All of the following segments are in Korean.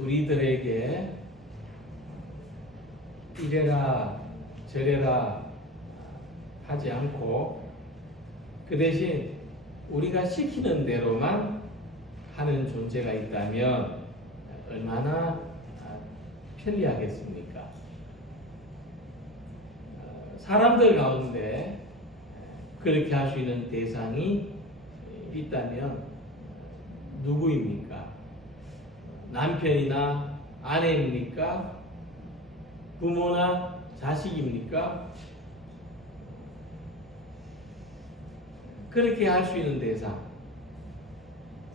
우리들에게 이래라 저래라 하지 않고 그 대신 우리가 시키는 대로만 하는 존재가 있다면 얼마나 편리하겠습니까? 사람들 가운데 그렇게 할 수 있는 대상이 있다면 누구입니까? 남편이나 아내입니까? 부모나 자식입니까? 그렇게 할 수 있는 대상,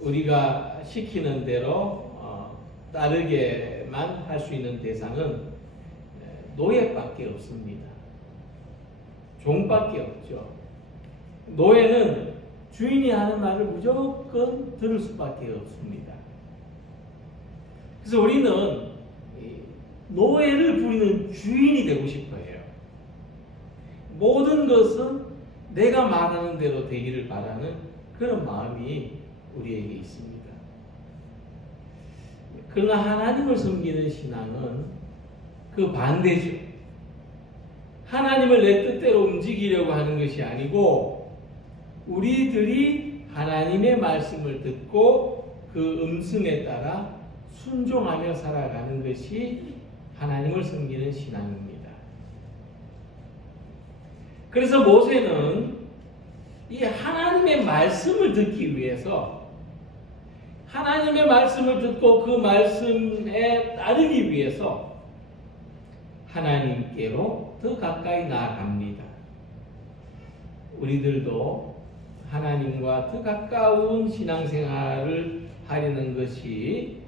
우리가 시키는 대로 따르게만 할 수 있는 대상은 노예밖에 없습니다. 종밖에 없죠. 노예는 주인이 하는 말을 무조건 들을 수밖에 없습니다. 그래서 우리는 노예를 부리는 주인이 되고 싶어 해요. 모든 것은 내가 말하는 대로 되기를 바라는 그런 마음이 우리에게 있습니다. 그러나 하나님을 섬기는 신앙은 그 반대죠. 하나님을 내 뜻대로 움직이려고 하는 것이 아니고 우리들이 하나님의 말씀을 듣고 그 음성에 따라 순종하며 살아가는 것이 하나님을 섬기는 신앙입니다. 그래서 모세는 이 하나님의 말씀을 듣기 위해서 하나님의 말씀을 듣고 그 말씀에 따르기 위해서 하나님께로 더 가까이 나아갑니다. 우리들도 하나님과 더 가까운 신앙생활을 하려는 것이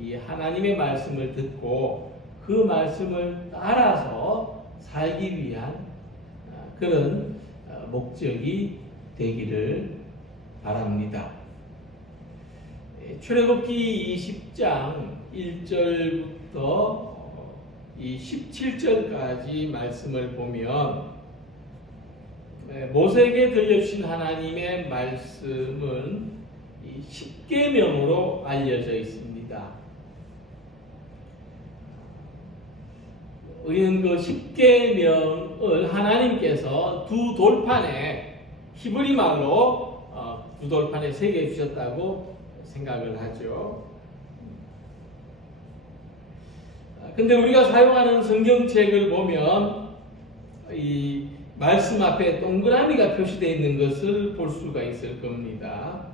이 하나님의 말씀을 듣고 그 말씀을 따라서 살기 위한 그런 목적이 되기를 바랍니다. 출애굽기 20장 1절부터 이 17절까지 말씀을 보면 모세에게 들려주신 하나님의 말씀은 이 십계명으로 알려져 있습니다. 우리는 그 십계명을 하나님께서 두 돌판에 히브리 말로 두 돌판에 새겨 주셨다고 생각을 하죠. 근데 우리가 사용하는 성경책을 보면 이 말씀 앞에 동그라미가 표시되어 있는 것을 볼 수가 있을 겁니다.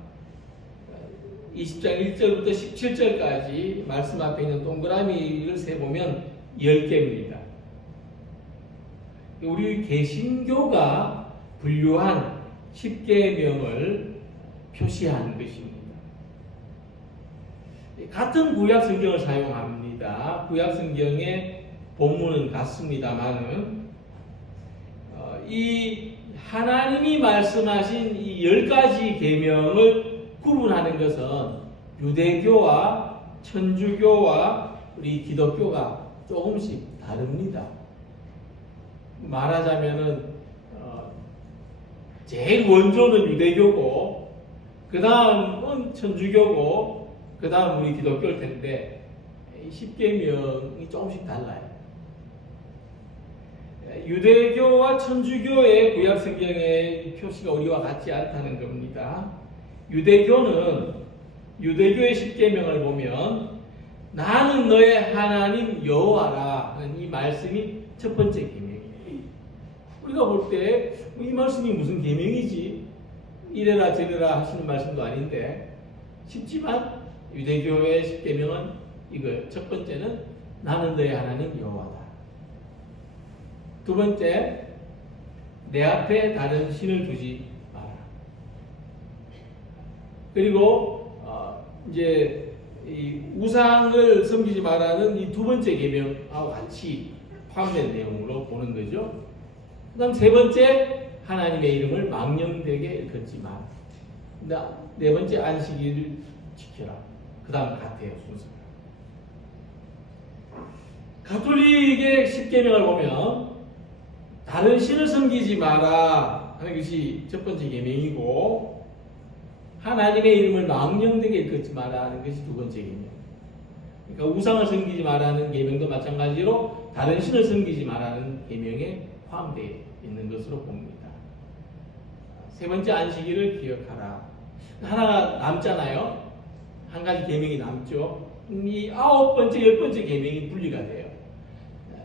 20장 1절부터 17절까지 말씀 앞에 있는 동그라미를 세보면 10개입니다. 우리 개신교가 분류한 10계명을 표시한 것입니다. 같은 구약 성경을 사용합니다. 구약 성경의 본문은 같습니다만은 이 하나님이 말씀하신 이 10가지 계명을 구분하는 것은 유대교와 천주교와 우리 기독교가 조금씩 다릅니다. 말하자면은 제일 원조는 유대교고 그 다음은 천주교고 그 다음 우리 기독교일 텐데 10계명이 조금씩 달라요. 유대교와 천주교의 구약 성경의 표시가 우리와 같지 않다는 겁니다. 유대교의 10계명을 보면 나는 너의 하나님 여호와라는 이 말씀이 첫 번째 계명이에요. 우리가 볼 때 이 말씀이 무슨 계명이지? 이래라 저래라 하시는 말씀도 아닌데 쉽지만 유대교의 10계명은 이거 첫 번째는 나는 너의 하나님 여호와다. 두 번째, 내 앞에 다른 신을 두지 마라. 그리고 이제 이 우상을 섬기지 마라는 이 두 번째 계명하고 같이 포함된 내용으로 보는 거죠. 그다음 세 번째, 하나님의 이름을 망령되게 일컫지 마라. 네 번째, 안식일을 지켜라. 그 다음 같아요, 순서가. 가톨릭의 10계명을 보면 다른 신을 섬기지 마라 하는 것이 첫 번째 계명이고 하나님의 이름을 망령되게 일컫지 마라 하는 것이 두 번째 계명. 그러니까 우상을 섬기지 말라는 계명도 마찬가지로 다른 신을 섬기지 말라는 계명에 포함되어 있는 것으로 봅니다. 세 번째 안식일을 기억하라. 하나가 남잖아요. 한 가지 계명이 남죠. 이 9번째, 10번째 계명이 분리가 돼요.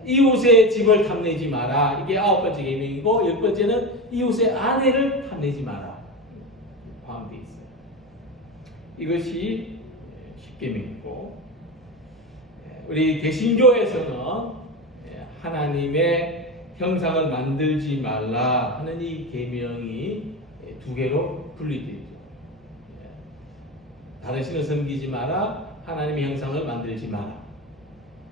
이웃의 집을 탐내지 마라. 이게 9번째 계명이고 10번째는 이웃의 아내를 탐내지 마라. 포함되어 있어요. 이것이 10계명이고 우리 개신교에서는 하나님의 형상을 만들지 말라 하는 이 계명이 두 개로 분리되죠. 다른 신을 섬기지 마라, 하나님의 형상을 만들지 마라.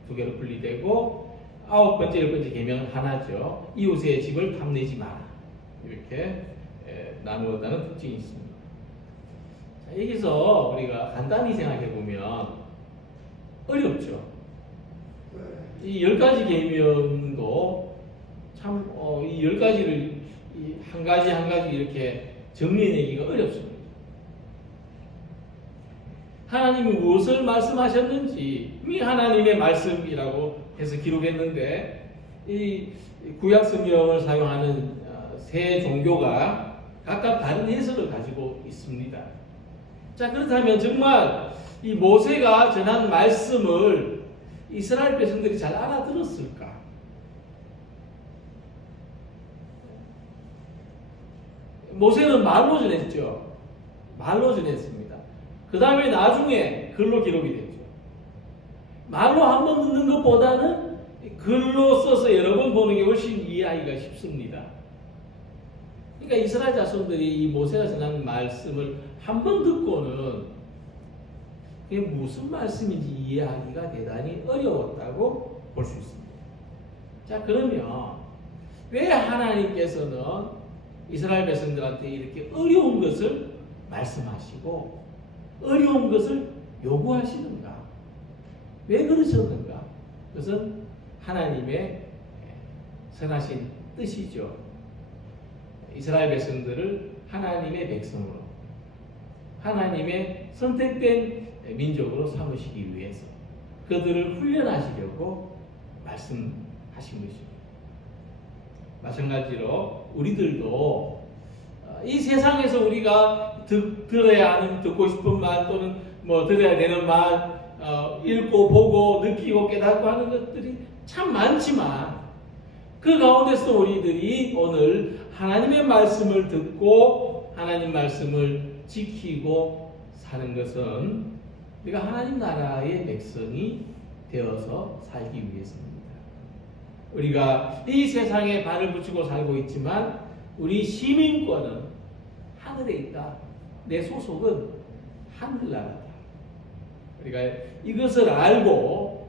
두 개로 분리되고 9번째, 10번째 계명은 하나죠. 이웃의 집을 탐내지 마라. 이렇게 나누었다는 특징이 있습니다. 자, 여기서 우리가 간단히 생각해 보면 어렵죠. 이 10가지 계명도 참 이 10가지를 한 가지 한 가지 이렇게 정리해내기가 어렵습니다. 하나님이 무엇을 말씀하셨는지 이미 하나님의 말씀이라고 해서 기록했는데 이 구약 성경을 사용하는 세 종교가 각각 다른 해석을 가지고 있습니다. 자, 그렇다면 정말 이 모세가 전한 말씀을 이스라엘 백성들이 잘 알아들었을까? 모세는 말로 전했죠. 말로 전했습니다. 그 다음에 나중에 글로 기록이 됐죠. 말로 한 번 듣는 것보다는 글로 써서 여러 번 보는 게 훨씬 이해하기가 쉽습니다. 그러니까 이스라엘 자손들이 이 모세가 전한 말씀을 한 번 듣고는 그게 무슨 말씀인지 이해하기가 대단히 어려웠다고 볼 수 있습니다. 자, 그러면 왜 하나님께서는 이스라엘 백성들한테 이렇게 어려운 것을 말씀하시고 어려운 것을 요구하시는가? 왜 그러셨는가? 그것은 하나님의 선하신 뜻이죠. 이스라엘 백성들을 하나님의 백성으로, 하나님의 선택된 민족으로 삼으시기 위해서 그들을 훈련하시려고 말씀하신 것입니다. 마찬가지로 우리들도 이 세상에서 우리가 들어야 하는, 듣고 싶은 말 또는 뭐 들어야 되는 말, 읽고 보고 느끼고 깨닫고 하는 것들이 참 많지만 그 가운데서 우리들이 오늘 하나님의 말씀을 듣고 하나님 말씀을 지키고 사는 것은 우리가 하나님 나라의 백성이 되어서 살기 위해서입니다. 우리가 이 세상에 발을 붙이고 살고 있지만 우리 시민권은 하늘에 있다. 내 소속은 하늘나라다. 우리가 이것을 알고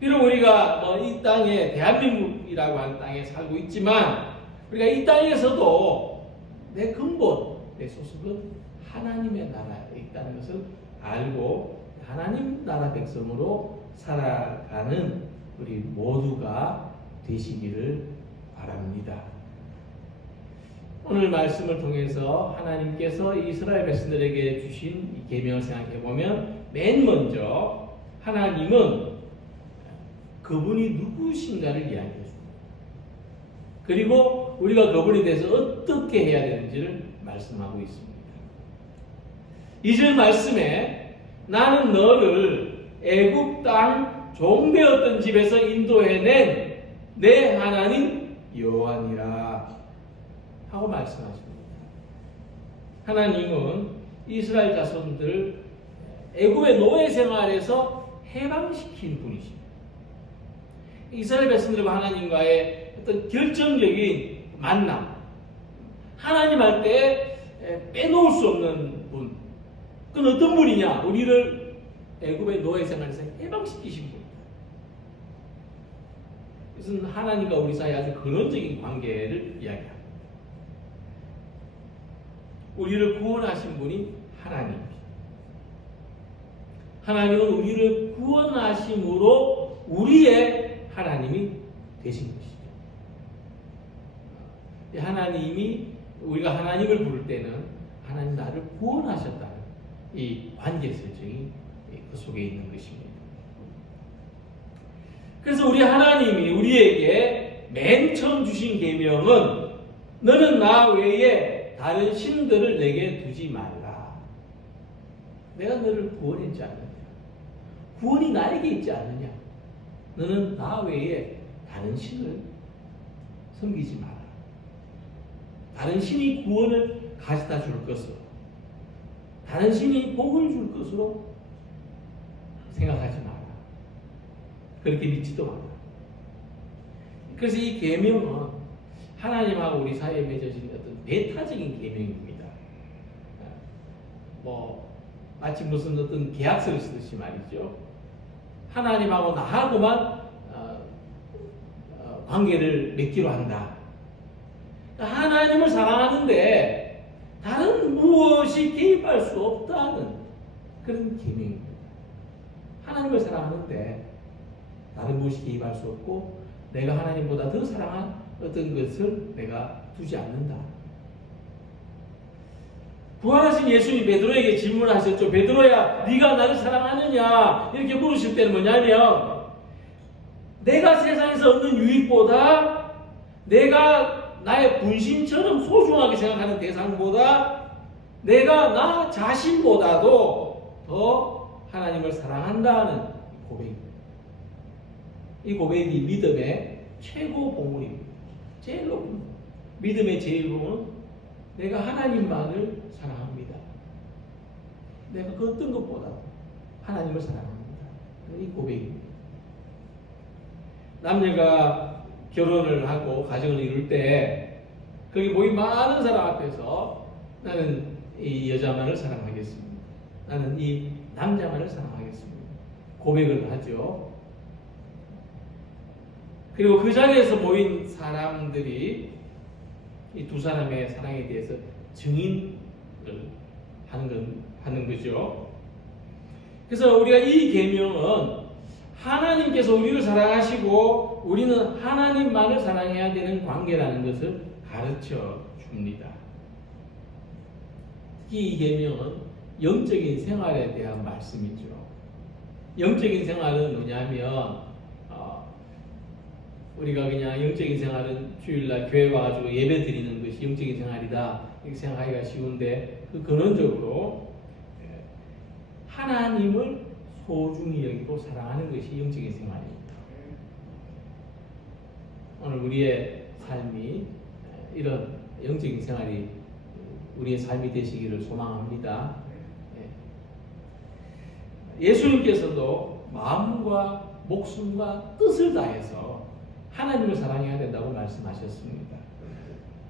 비록 우리가 이 땅에 대한민국이라고 하는 땅에 살고 있지만 우리가 이 땅에서도 내 근본, 내 소속은 하나님의 나라에 있다는 것을 알고 하나님 나라 백성으로 살아가는 우리 모두가 되시기를 바랍니다. 오늘 말씀을 통해서 하나님께서 이스라엘 백성들에게 주신 이 계명을 생각해 보면 맨 먼저 하나님은 그분이 누구신가를 이야기해 줍니다. 그리고 우리가 그분에 대해서 어떻게 해야 되는지를 말씀하고 있습니다. 2절 말씀에 나는 너를 애굽 땅 종되었던 집에서 인도해낸 내 하나님 여호와니라 하고 말씀하십니다. 하나님은 이스라엘 자손들을 애굽의 노예 생활에서 해방시킨 분이십니다. 이스라엘 백성들과 하나님과의 어떤 결정적인 만남, 하나님 할 때 빼놓을 수 없는 분. 그건 어떤 분이냐? 우리를 애굽의 노예 생활에서 해방시키신 분. 이것은 하나님과 우리 사이에 아주 근원적인 관계를 이야기합니다. 우리를 구원하신 분이 하나님입니다. 하나님은 우리를 구원하심으로 우리의 하나님이 되신 것이죠. 하나님이 우리가 하나님을 부를 때는 하나님 나를 구원하셨다는 이 관계 설정이 그 속에 있는 것입니다. 그래서 우리 하나님이 우리에게 맨 처음 주신 계명은 너는 나 외에 다른 신들을 내게 두지 말라. 내가 너를 구원했지 않느냐? 구원이 나에게 있지 않느냐? 너는 나 외에 다른 신을 섬기지 마라. 다른 신이 구원을 가져다 줄 것으로, 다른 신이 복을 줄 것으로 생각하지 마라. 그렇게 믿지도 마라. 그래서 이 계명은 하나님하고 우리 사이에 맺어진 어떤 배타적인 계명입니다. 마치 무슨 어떤 계약서를 쓰듯이 말이죠. 하나님하고 나하고만 관계를 맺기로 한다. 하나님을 사랑하는데 다른 무엇이 개입할 수 없다는 그런 계명입니다. 하나님을 사랑하는데 다른 무엇이 개입할 수 없고 내가 하나님보다 더 사랑한 어떤 것을 내가 두지 않는다. 부활하신 예수님이 베드로에게 질문하셨죠. 베드로야, 네가 나를 사랑하느냐? 이렇게 물으실 때는 뭐냐면 내가 세상에서 얻는 유익보다 내가 나의 분신처럼 소중하게 생각하는 대상보다 내가 나 자신보다도 더 하나님을 사랑한다는 고백입니다. 이 고백이 믿음의 최고 봉우리입니다. 제일 높은 믿음의 제일 봉은 내가 하나님만을 사랑합니다. 내가 그 어떤 것보다 하나님을 사랑합니다. 이 고백입니다. 남녀가 결혼을 하고 가정을 이룰 때 거기 모인 많은 사람 앞에서 나는 이 여자만을 사랑하겠습니다. 나는 이 남자만을 사랑하겠습니다. 고백을 하죠. 그리고 그 자리에서 모인 사람들이 이 두 사람의 사랑에 대해서 증인을 하는 거죠. 그래서 우리가 이 계명은 하나님께서 우리를 사랑하시고 우리는 하나님만을 사랑해야 되는 관계라는 것을 가르쳐 줍니다. 특히 이 계명은 영적인 생활에 대한 말씀이죠. 영적인 생활은 뭐냐면 우리가 그냥 영적인 생활은 주일날 교회 와가지고 예배 드리는 것이 영적인 생활이다 이렇게 생각하기가 쉬운데 그 근원적으로 하나님을 소중히 여기고 사랑하는 것이 영적인 생활입니다. 오늘 우리의 삶이 이런 영적인 생활이 우리의 삶이 되시기를 소망합니다. 예수님께서도 마음과 목숨과 뜻을 다해서 하나님을 사랑해야 된다고 말씀하셨습니다.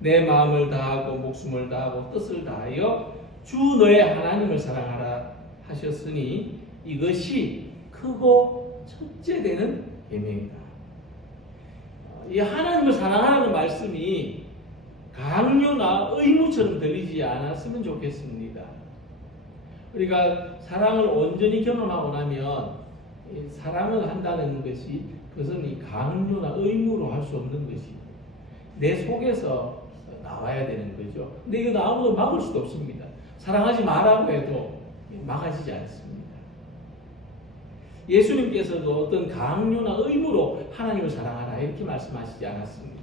내 마음을 다하고 목숨을 다하고 뜻을 다하여 주 너의 하나님을 사랑하라 하셨으니 이것이 크고 첫째 되는 계명이다. 이 하나님을 사랑하라는 말씀이 강요나 의무처럼 들리지 않았으면 좋겠습니다. 우리가 사랑을 온전히 경험하고 나면 사랑을 한다는 것이 그것은 이 강요나 의무로 할 수 없는 것이 내 속에서 나와야 되는 거죠. 근데 이거 아무도 막을 수도 없습니다. 사랑하지 말라고 해도 막아지지 않습니다. 예수님께서도 어떤 강요나 의무로 하나님을 사랑하라 이렇게 말씀하시지 않았습니다.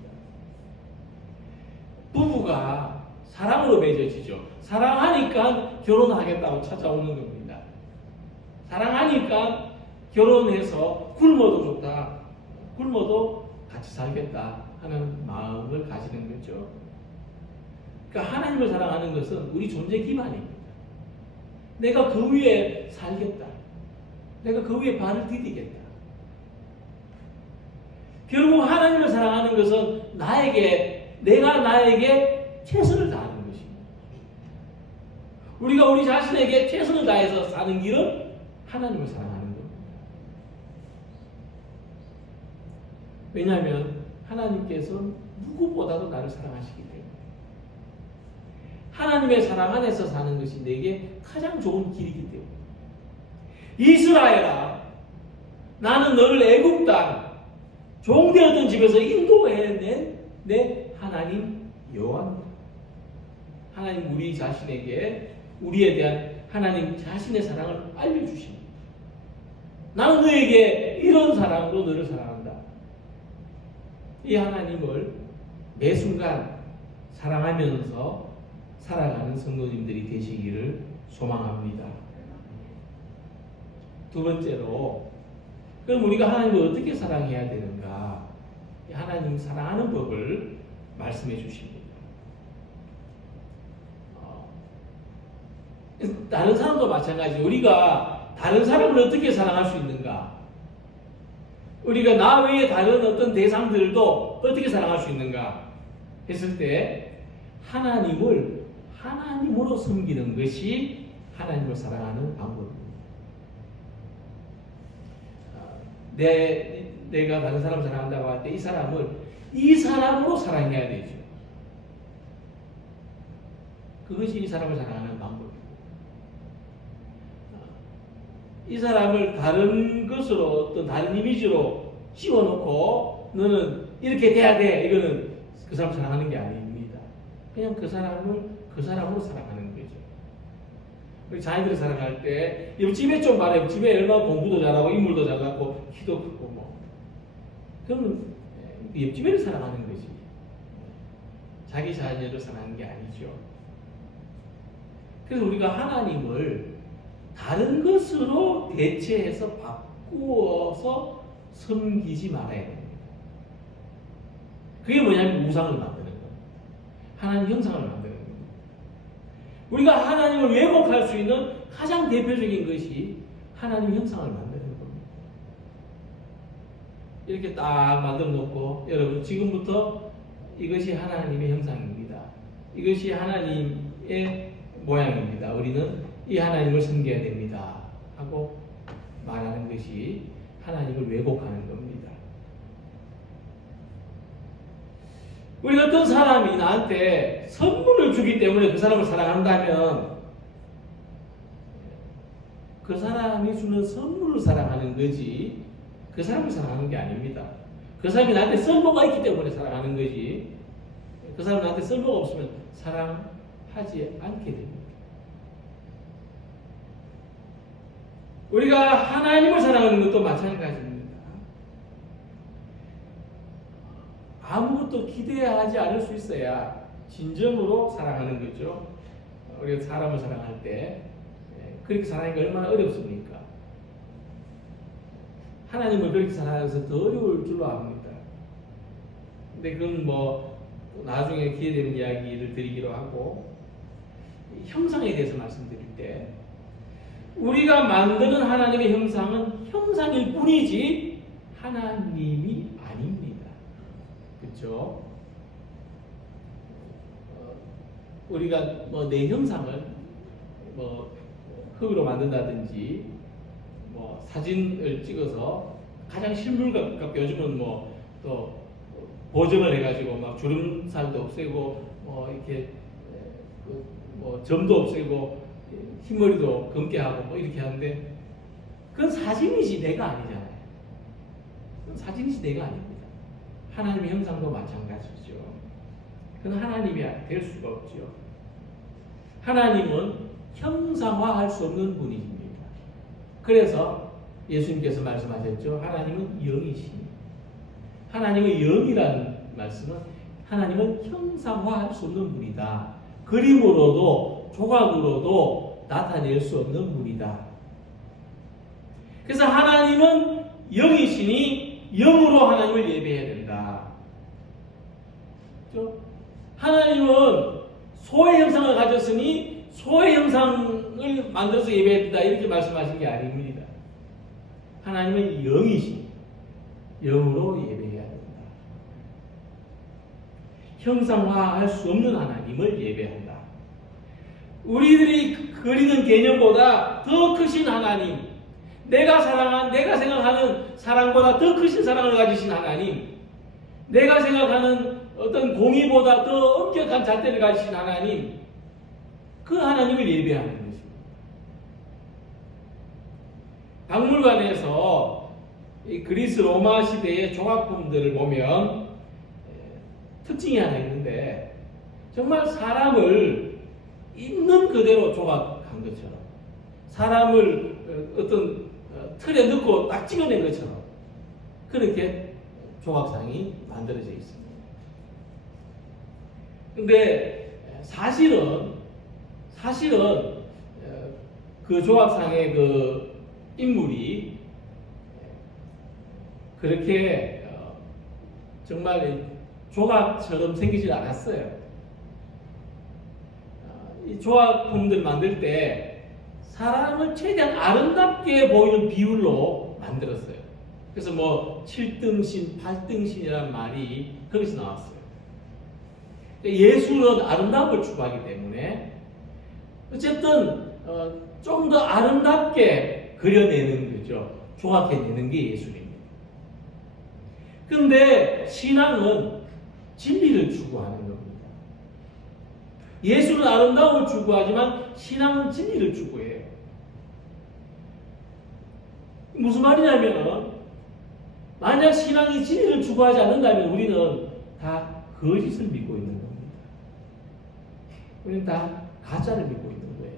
부부가 사랑으로 맺어지죠. 사랑하니까 결혼하겠다고 찾아오는 겁니다. 사랑하니까 결혼해서 굶어도 좋다. 굶어도 같이 살겠다 하는 마음을 가지는 거죠. 그러니까 하나님을 사랑하는 것은 우리 존재 기반입니다. 내가 그 위에 살겠다. 내가 그 위에 발을 디디겠다. 결국 하나님을 사랑하는 것은 내가 나에게 최선을 다하는 것입니다. 우리가 우리 자신에게 최선을 다해서 사는 길은 하나님을 사랑하는 겁니다. 왜냐하면 하나님께서는 누구보다도 나를 사랑하시기 때문에 하나님의 사랑 안에서 사는 것이 내게 가장 좋은 길이기 때문에 이스라엘아 나는 너를 애굽 땅 종되었던 집에서 인도해낸 내 하나님 여호와입니다. 하나님 우리 자신에게 우리에 대한 하나님 자신의 사랑을 알려주십니다. 나는 너에게 이런 사랑으로 너를 사랑한다. 이 하나님을 매 순간 사랑하면서 살아가는 성도님들이 되시기를 소망합니다. 두 번째로, 그럼 우리가 하나님을 어떻게 사랑해야 되는가? 하나님 사랑하는 법을 말씀해 주십니다. 다른 사람도 마찬가지. 우리가 다른 사람을 어떻게 사랑할 수 있는가? 우리가 나 외에 다른 어떤 대상들도 어떻게 사랑할 수 있는가? 했을 때 하나님을 하나님으로 섬기는 것이 하나님을 사랑하는 방법입니다. 내가 다른 사람을 사랑한다고 할 때 이 사람을 이 사람으로 사랑해야 되죠. 그것이 이 사람을 사랑하는 방법입니다. 이 사람을 다른 것으로 어떤 다른 이미지로 씌워놓고 너는 이렇게 돼야 돼. 이거는 그 사람 사랑하는 게 아닙니다. 그냥 그 사람을 그 사람으로 사랑하는 거죠. 우리 자녀들을 사랑할 때 옆집에 좀 봐라. 옆집에 얼마나 공부도 잘하고 인물도 잘하고 키도 크고 뭐. 그러면 옆집애를 사랑하는 거지. 자기 자녀를 사랑하는 게 아니죠. 그래서 우리가 하나님을 다른 것으로 대체해서 바꾸어서 섬기지 말아야 됩니다. 그게 뭐냐면 우상을 만드는 거예요. 하나님 형상을 만드는 거예요. 우리가 하나님을 왜곡할 수 있는 가장 대표적인 것이 하나님 형상을 만드는 겁니다. 이렇게 딱 만들어 놓고 여러분 지금부터 이것이 하나님의 형상입니다. 이것이 하나님의 모양입니다. 우리는 이 하나님을 섬겨야 됩니다. 하고 말하는 것이 하나님을 왜곡하는 겁니다. 우리 어떤 사람이 나한테 선물을 주기 때문에 그 사람을 사랑한다면 그 사람이 주는 선물을 사랑하는 거지 그 사람을 사랑하는 게 아닙니다. 그 사람이 나한테 쓸모가 있기 때문에 사랑하는 거지 그 사람이 나한테 쓸모가 없으면 사랑하지 않게 됩니다. 우리가 하나님을 사랑하는 것도 마찬가지입니다. 아무것도 기대하지 않을 수 있어야 진정으로 사랑하는 거죠. 우리가 사람을 사랑할 때 그렇게 사랑하기가 얼마나 어렵습니까? 하나님을 그렇게 사랑해서 더 어려울 줄로 압니다. 근데 그건 뭐 나중에 기회되는 이야기를 드리기로 하고 형상에 대해서 말씀드릴 때 우리가 만드는 하나님의 형상은 형상일 뿐이지 하나님이 아닙니다. 그렇죠? 우리가 뭐 내 형상을 뭐 흙으로 만든다든지 뭐 사진을 찍어서 가장 실물과 가깝게 요즘은 뭐 또 보정을 해가지고 막 주름살도 없애고 뭐 이렇게 뭐 점도 없애고 흰머리도 검게 하고 뭐 이렇게 하는데 그건 사진이지 내가 아니잖아요. 그건 사진이지 내가 아닙니다. 하나님의 형상도 마찬가지죠. 그건 하나님이 될 수가 없죠. 하나님은 형상화할 수 없는 분이십니다. 그래서 예수님께서 말씀하셨죠. 하나님은 영이십니다. 하나님의 영이라는 말씀은 하나님은 형상화할 수 없는 분이다. 그림으로도 조각으로도 나타낼 수 없는 분이다. 그래서 하나님은 영이시니 영으로 하나님을 예배해야 된다. 그렇죠? 하나님은 소의 형상을 가졌으니 소의 형상을 만들어서 예배해야 된다. 이렇게 말씀하신 게 아닙니다. 하나님은 영이시니 영으로 예배해야 된다. 형상화할 수 없는 하나님을 예배한다. 우리들이 그리는 개념보다 더 크신 하나님, 내가 생각하는 사랑보다 더 크신 사랑을 가지신 하나님, 내가 생각하는 어떤 공의보다 더 엄격한 잣대를 가지신 하나님, 그 하나님을 예배하는 것입니다. 박물관에서 이 그리스 로마 시대의 조각품들을 보면 특징이 하나 있는데 정말 사람을 있는 그대로 조각한 것처럼 사람을 어떤 틀에 넣고 딱 찍어낸 것처럼 그렇게 조각상이 만들어져 있습니다. 근데 사실은 그 조각상의 그 인물이 그렇게 정말 조각처럼 생기지 않았어요. 이 조각품들 만들 때 사람을 최대한 아름답게 보이는 비율로 만들었어요. 그래서 뭐 7등신, 8등신이라는 말이 거기서 나왔어요. 예술은 아름다움을 추구하기 때문에 어쨌든 좀 더 아름답게 그려내는 거죠. 조각해내는 게 예술입니다. 근데 신앙은 진리를 추구하는 겁니다. 예술은 아름다움을 추구하지만 신앙은 진리를 추구해요. 무슨 말이냐면 만약 신앙이 진리를 추구하지 않는다면 우리는 다 거짓을 믿고 있는 겁니다. 우리는 다 가짜를 믿고 있는 거예요.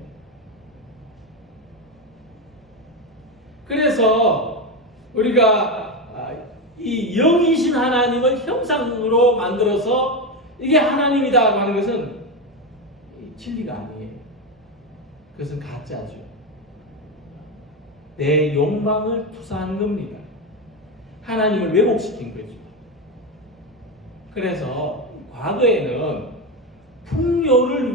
그래서 우리가 이 영이신 하나님을 형상으로 만들어서 이게 하나님이다 하는 것은 진리가 아니에요. 그것은 가짜죠. 내 욕망을 투사한 겁니다. 하나님을 왜곡시킨 거죠. 그래서 과거에는 풍요를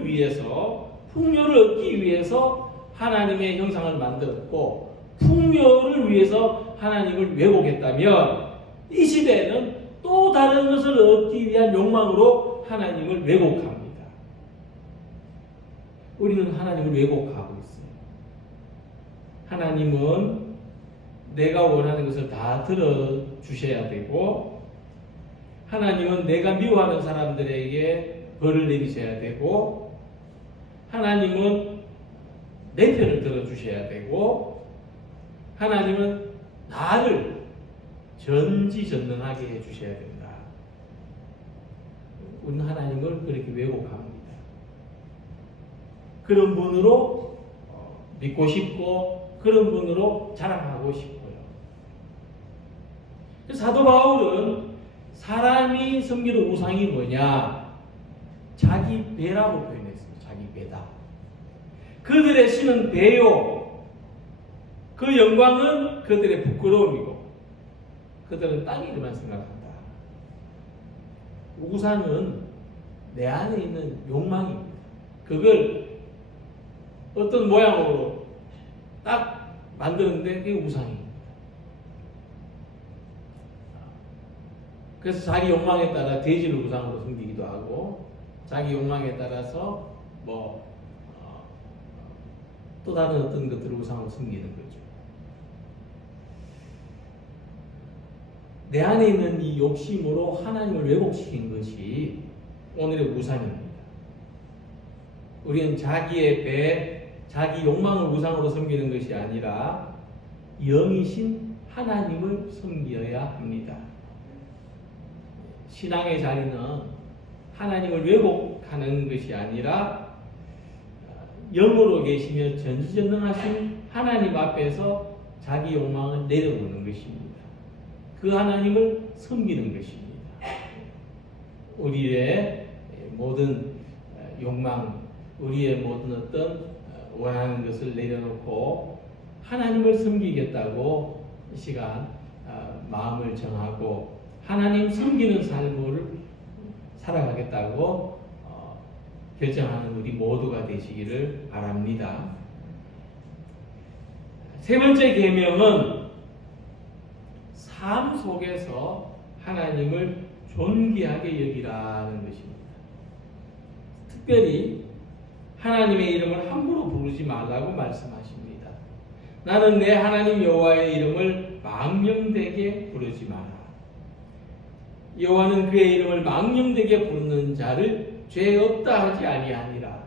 얻기 위해서 하나님의 형상을 만들었고 풍요를 위해서 하나님을 왜곡했다면 이 시대에는 또 다른 것을 얻기 위한 욕망으로 하나님을 왜곡합니다. 우리는 하나님을 왜곡하고 있어요. 하나님은 내가 원하는 것을 다 들어주셔야 되고 하나님은 내가 미워하는 사람들에게 벌을 내리셔야 되고 하나님은 내 편을 들어주셔야 되고 하나님은 나를 전지전능하게 해주셔야 된다. 우리는 하나님을 그렇게 왜곡합니다. 그런 분으로 믿고 싶고 그런 분으로 자랑하고 싶고요. 사도 바울은 사람이 섬기는 우상이 뭐냐? 자기 배라고 표현했습니다. 자기 배다. 그들의 신은 배요. 그 영광은 그들의 부끄러움이고 그들은 땅 일만 생각한다. 우상은 내 안에 있는 욕망입니다. 그걸 어떤 모양으로 딱 만드는데 그게 우상입니다. 그래서 자기 욕망에 따라 돼지를 우상으로 섬기기도 하고 자기 욕망에 따라서 또 다른 어떤 것들을 우상으로 섬기는 거죠. 내 안에 있는 이 욕심으로 하나님을 왜곡시킨 것이 오늘의 우상입니다. 우리는 자기의 배, 자기 욕망을 우상으로 섬기는 것이 아니라 영이신 하나님을 섬겨야 합니다. 신앙의 자리는 하나님을 왜곡하는 것이 아니라 영으로 계시며 전지전능하신 하나님 앞에서 자기 욕망을 내려놓는 것입니다. 그 하나님을 섬기는 것입니다. 우리의 모든 욕망, 우리의 모든 어떤 원하는 것을 내려놓고 하나님을 섬기겠다고 이 시간 마음을 정하고 하나님 섬기는 삶을 살아가겠다고 결정하는 우리 모두가 되시기를 바랍니다. 세 번째 계명은 삶 속에서 하나님을 존귀하게 여기라는 것입니다. 특별히 하나님의 이름을 함부로 부르지 말라고 말씀하십니다. 나는 내 하나님 여호와의 이름을 망령되게 부르지 마라. 여호와는 그의 이름을 망령되게 부르는 자를 죄 없다 하지 아니하니라.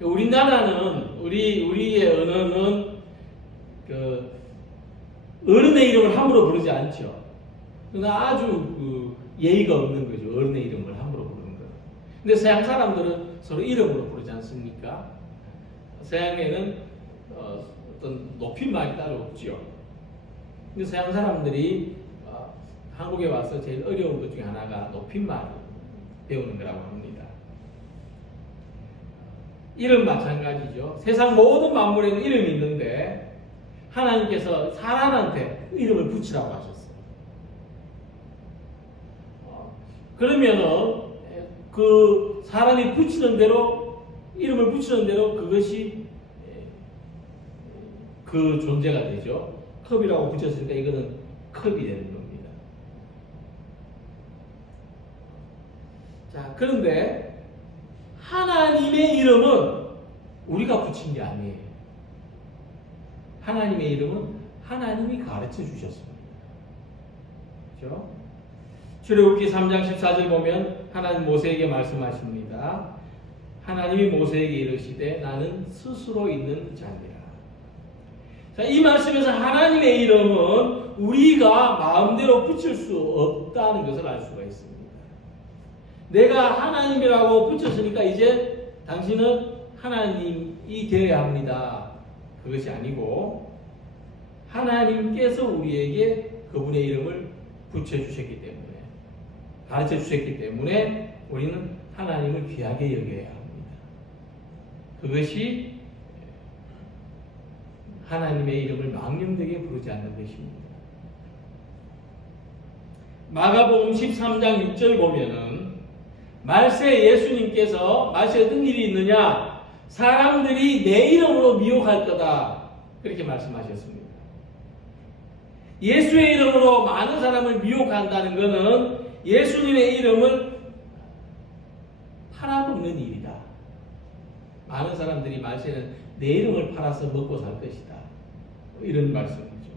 우리나라는 우리의 언어는 어른의 이름을 함부로 부르지 않죠. 그러나 아주 예의가 없는 거죠. 어른의 이름을 함부로 부르는 거. 근데 서양 사람들은 서로 이름으로 부르지 않습니까? 서양에는 어떤 높임말이 따로 없지요. 근데 서양 사람들이 한국에 와서 제일 어려운 것 중에 하나가 높임말 배우는 거라고 합니다. 이름 마찬가지죠. 세상 모든 만물에는 이름이 있는데 하나님께서 사람한테 이름을 붙이라고 하셨어요. 그러면은 그 사람이 붙이는 대로 이름을 붙이는 대로 그것이 그 존재가 되죠. 컵이라고 붙였으니까 이거는 컵이 되는 겁니다. 자, 그런데 하나님의 이름은 우리가 붙인 게 아니에요. 하나님의 이름은 하나님이 가르쳐 주셨습니다. 그렇죠? 출애굽기 3장 14절 보면 하나님 모세에게 말씀하십니다. 하나님이 모세에게 이르시되 나는 스스로 있는 자니라. 자, 이 말씀에서 하나님의 이름은 우리가 마음대로 붙일 수 없다는 것을 알 수가 있습니다. 내가 하나님이라고 붙였으니까 이제 당신은 하나님이 되어야 합니다. 그것이 아니고 하나님께서 우리에게 그분의 이름을 붙여주셨기 때문에 가르쳐 주셨기 때문에 우리는 하나님을 귀하게 여겨야 합니다. 그것이 하나님의 이름을 망령되게 부르지 않는 것입니다. 마가복음 13장 6절 보면은 말세 예수님께서 말세 어떤 일이 있느냐? 사람들이 내 이름으로 미혹할 거다. 그렇게 말씀하셨습니다. 예수의 이름으로 많은 사람을 미혹한다는 것은 예수님의 이름을 팔아먹는 일이다. 많은 사람들이 말세는 내 이름을 팔아서 먹고 살 것이다. 이런 말씀이죠.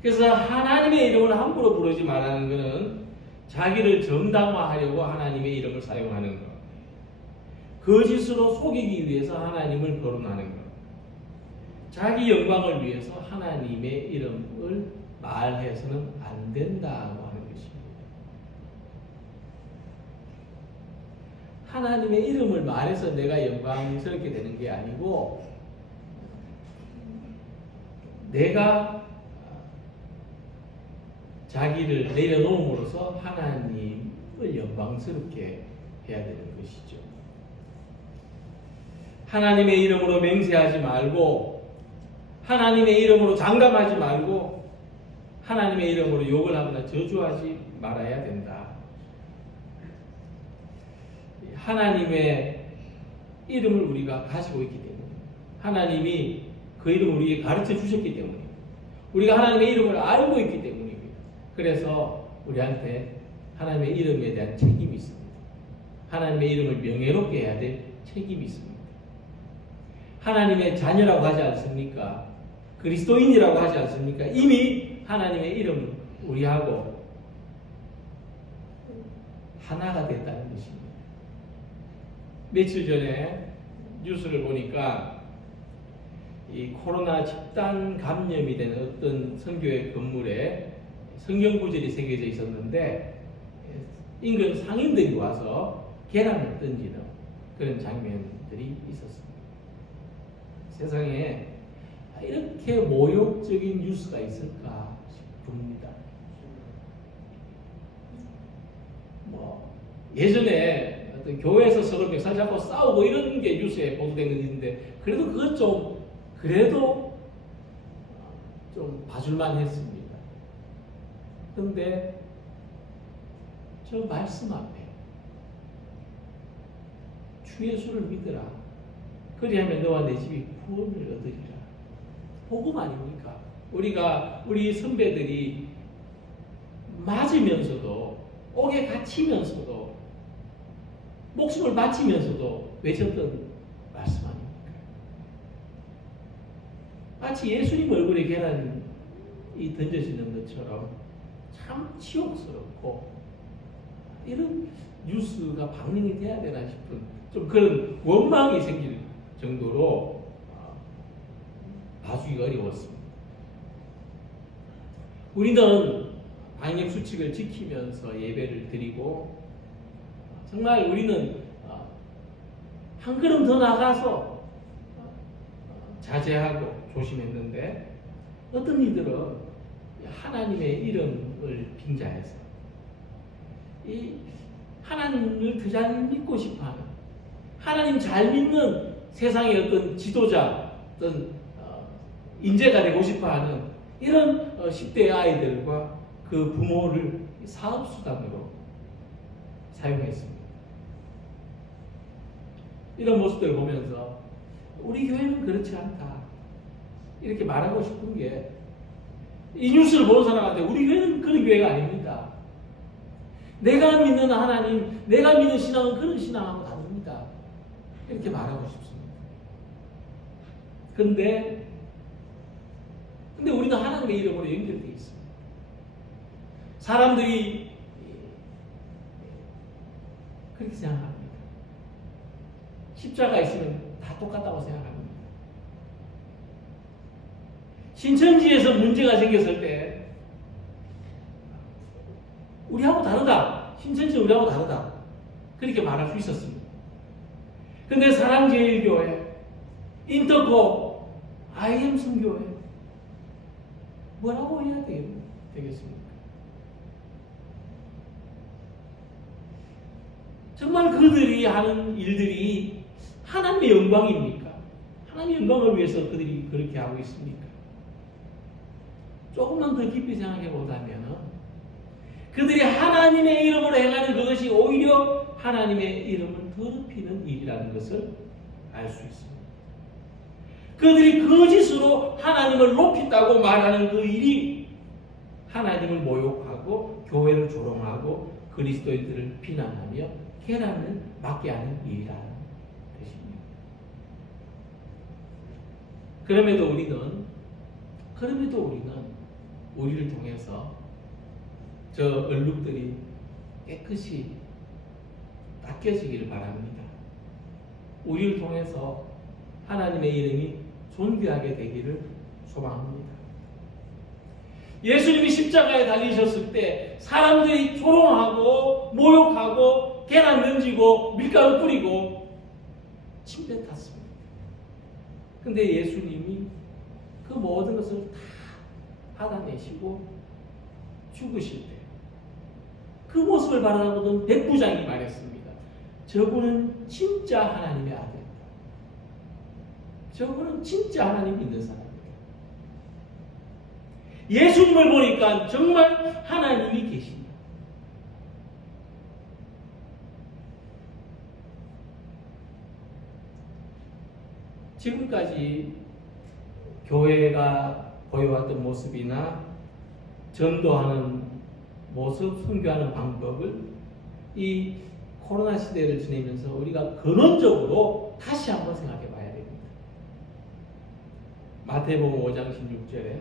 그래서 하나님의 이름을 함부로 부르지 말라는 것은 자기를 정당화하려고 하나님의 이름을 사용하는 것. 거짓으로 속이기 위해서 하나님을 거론하는 것. 자기 영광을 위해서 하나님의 이름을 말해서는 안 된다고 하는 것입니다. 하나님의 이름을 말해서 내가 영광스럽게 되는 게 아니고 내가 자기를 내려놓음으로써 하나님을 영광스럽게 해야 되는 것이죠. 하나님의 이름으로 맹세하지 말고 하나님의 이름으로 장담하지 말고 하나님의 이름으로 욕을 하거나 저주하지 말아야 된다. 하나님의 이름을 우리가 가지고 있기 때문에 하나님이 그 이름을 우리에게 가르쳐 주셨기 때문에 우리가 하나님의 이름을 알고 있기 때문입니다. 그래서 우리한테 하나님의 이름에 대한 책임이 있습니다. 하나님의 이름을 명예롭게 해야 될 책임이 있습니다. 하나님의 자녀라고 하지 않습니까? 그리스도인이라고 하지 않습니까? 이미 하나님의 이름은 우리하고 하나가 됐다는 것입니다. 며칠 전에 뉴스를 보니까 이 코로나 집단 감염이 된 어떤 선교회 건물에 성경 구절이 새겨져 있었는데 인근 상인들이 와서 계란을 던지는 그런 장면들이 있었습니다. 세상에 이렇게 모욕적인 뉴스가 있을까 싶습니다. 예전에 어떤 교회에서 서로 멱살 잡고 싸우고 이런 게 뉴스에 보도된 건 있는데 그래도 그건 좀 봐줄만 했습니다. 그런데 저 말씀 앞에 주 예수를 믿으라. 그리하면 너와 내 집이 구원을 얻으리라. 복음 아닙니까? 우리 선배들이 맞으면서도 옥에 갇히면서도 목숨을 바치면서도 외쳤던 말씀 아닙니까? 마치 예수님 얼굴에 계란이 던져지는 것처럼 참 치욕스럽고 이런 뉴스가 방영이 돼야 되나 싶은 좀 그런 원망이 생길 정도로 봐주기가 어려웠습니다. 우리는 방역 수칙을 지키면서 예배를 드리고 정말 우리는 한 걸음 더 나가서 자제하고 조심했는데 어떤 이들은 하나님의 이름을 빙자해서 이 하나님을 더 잘 믿고 싶어하는, 하나님 잘 믿는 세상의 어떤 지도자, 어떤 인재가 되고 싶어하는 이런 10대 아이들과 그 부모를 사업수단으로 사용했습니다. 이런 모습들을 보면서 우리 교회는 그렇지 않다 이렇게 말하고 싶은 게, 이 뉴스를 보는 사람한테 우리 교회는 그런 교회가 아닙니다. 내가 믿는 하나님, 내가 믿는 신앙은 그런 신앙하고 다릅니다. 이렇게 말하고 싶습니다. 근데 우리는 하나님의 이름으로 연결되어 있습니다. 사람들이 그렇게 생각합니다. 십자가 있으면 다 똑같다고 생각합니다. 신천지에서 문제가 생겼을 때 우리하고 다르다, 신천지는 우리하고 다르다 그렇게 말할 수 있었습니다. 근데 사랑제일교회, 인터코, IM 선교회 뭐라고 해야 되겠습니까? 정말 그들이 하는 일들이 하나님의 영광입니까? 하나님의 영광을 위해서 그들이 그렇게 하고 있습니까? 조금만 더 깊이 생각해 보자면 그들이 하나님의 이름으로 행하는 그것이 오히려 하나님의 이름을 더럽히는 일이라는 것을 알 수 있습니다. 그들이 거짓으로 하나님을 높인다고 말하는 그 일이 하나님을 모욕하고 교회를 조롱하고 그리스도인들을 비난하며 계란을 맞게 하는 일이라는 것입니다. 그럼에도 우리는 우리를 통해서 저 얼룩들이 깨끗이 닦여지기를 바랍니다. 우리를 통해서 하나님의 이름이 존귀하게 되기를 소망합니다. 예수님이 십자가에 달리셨을 때 사람들이 조롱하고 모욕하고 계란 던지고 밀가루 뿌리고 침대 탔습니다. 근데 예수님이 그 모든 것을 다 받아내시고 죽으실 때 그 모습을 바라보던 백부장이 말했습니다. 저분은 진짜 하나님의 아들입니다. 저분은 진짜 하나님 믿는 사람입니다. 예수님을 보니까 정말 하나님이 계십니다. 지금까지 교회가 보여왔던 모습이나 전도하는 모습, 선교하는 방법을 이 코로나 시대를 지내면서 우리가 근원적으로 다시 한번 생각해 봐야 됩니다. 마태복음 5장 16절에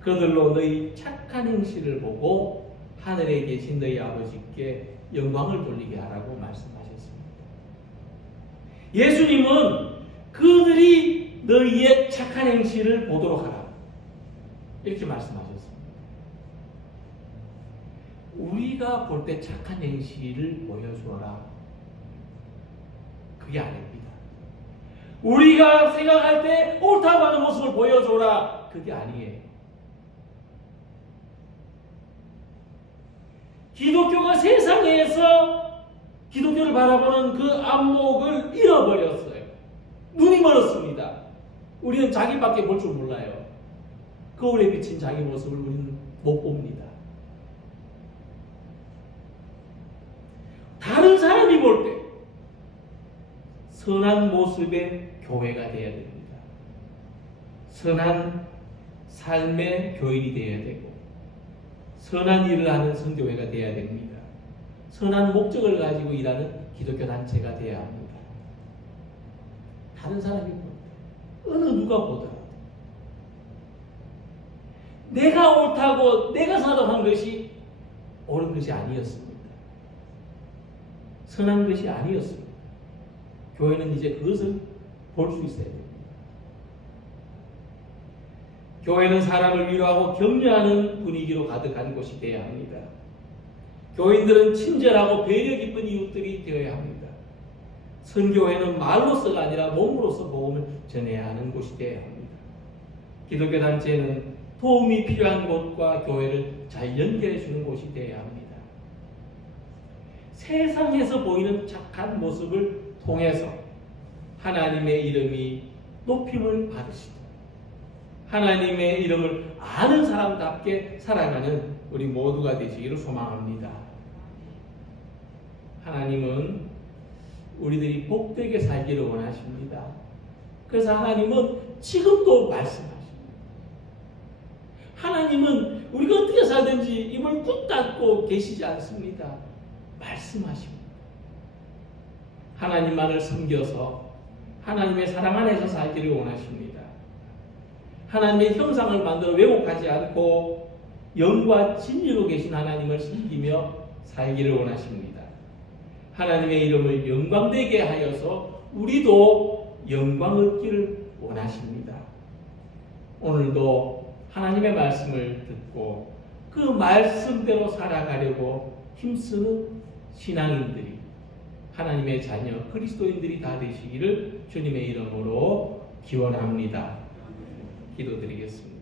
그들로 너희 착한 행실을 보고 하늘에 계신 너희 아버지께 영광을 돌리게 하라고 말씀하셨습니다. 예수님은 그들이 너희의 착한 행실을 보도록 하라 이렇게 말씀하셨습니다. 우리가 볼 때 착한 행실을 보여주어라 그게 아닙니다. 우리가 생각할 때 옳다고 하는 모습을 보여줘라 그게 아니에요. 기독교가 세상에서 기독교를 바라보는 그 안목을 잃어버렸어요. 눈이 멀었습니다. 우리는 자기밖에 볼 줄 몰라요. 거울에 비친 자기 모습을 우리는 못 봅니다. 다른 사람이 볼 때 선한 모습의 교회가 되어야 됩니다. 선한 삶의 교인이 되어야 되고 선한 일을 하는 선교회가 되어야 됩니다. 선한 목적을 가지고 일하는 기독교 단체가 되어야 합니다. 다른 사람이 볼 때 어느 누가 보더라도 내가 옳다고 내가 선하다고 한 것이 옳은 것이 아니었습니다. 선한 것이 아니었습니다. 교회는 이제 그것을 볼 수 있어야 됩니다. 교회는 사람을 위로하고 격려하는 분위기로 가득한 곳이 되어야 합니다. 교인들은 친절하고 배려 깊은 이웃들이 되어야 합니다. 선교회는 말로서가 아니라 몸으로서 복음을 전해야 하는 곳이 되어야 합니다. 기독교 단체는 도움이 필요한 곳과 교회를 잘 연결해 주는 곳이 되어야 합니다. 세상에서 보이는 착한 모습을 통해서 하나님의 이름이 높임을 받으시도록 하나님의 이름을 아는 사람답게 살아가는 우리 모두가 되시기를 소망합니다. 하나님은 우리들이 복되게 살기를 원하십니다. 그래서 하나님은 지금도 말씀하십니다. 하나님은 우리가 어떻게 살든지 입을 꾹 닫고 계시지 않습니다. 말씀하십니다. 하나님만을 섬겨서 하나님의 사랑 안에서 살기를 원하십니다. 하나님의 형상을 만들어 왜곡하지 않고 영과 진리로 계신 하나님을 섬기며 살기를 원하십니다. 하나님의 이름을 영광되게 하여서 우리도 영광 얻기를 원하십니다. 오늘도 하나님의 말씀을 듣고 그 말씀대로 살아가려고 힘쓰는 신앙인들이 하나님의 자녀 그리스도인들이 다 되시기를 주님의 이름으로 기원합니다. 기도드리겠습니다.